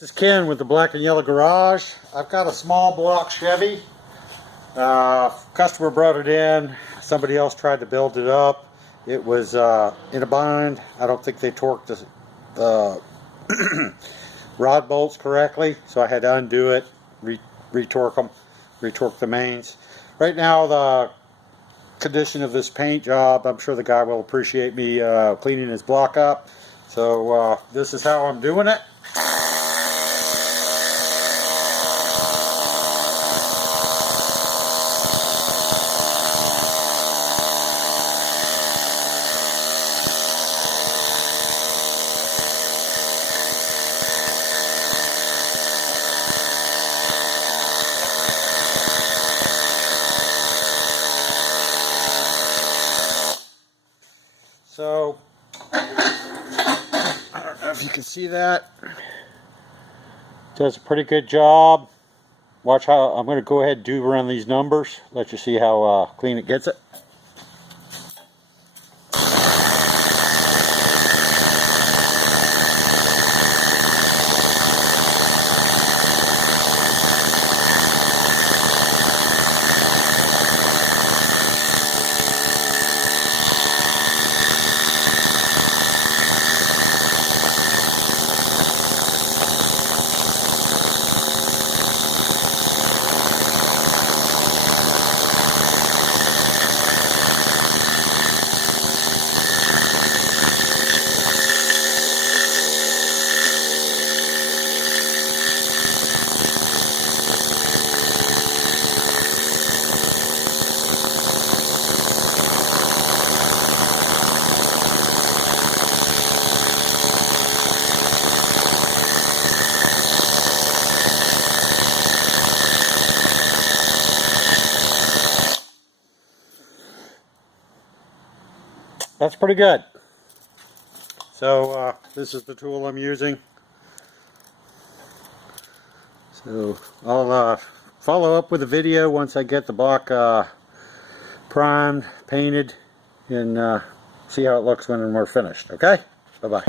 This is Ken with the Black and Yellow Garage. I've got a small block Chevy. Customer brought it in. Somebody else tried to build it up. It was in a bind. I don't think they torqued the rod bolts correctly, so I had to undo it, retorque them, retorque the mains. Right now, the condition of this paint job, I'm sure the guy will appreciate me cleaning his block up. So this is how I'm doing it. So, I don't know if you can see that. Does a pretty good job. Watch how I'm going to go ahead and do around these numbers. Let you see how clean it gets it. That's pretty good. So this is the tool I'm using. So I'll follow up with a video once I get the block primed, painted, and see how it looks when we're finished. Okay? Bye-bye.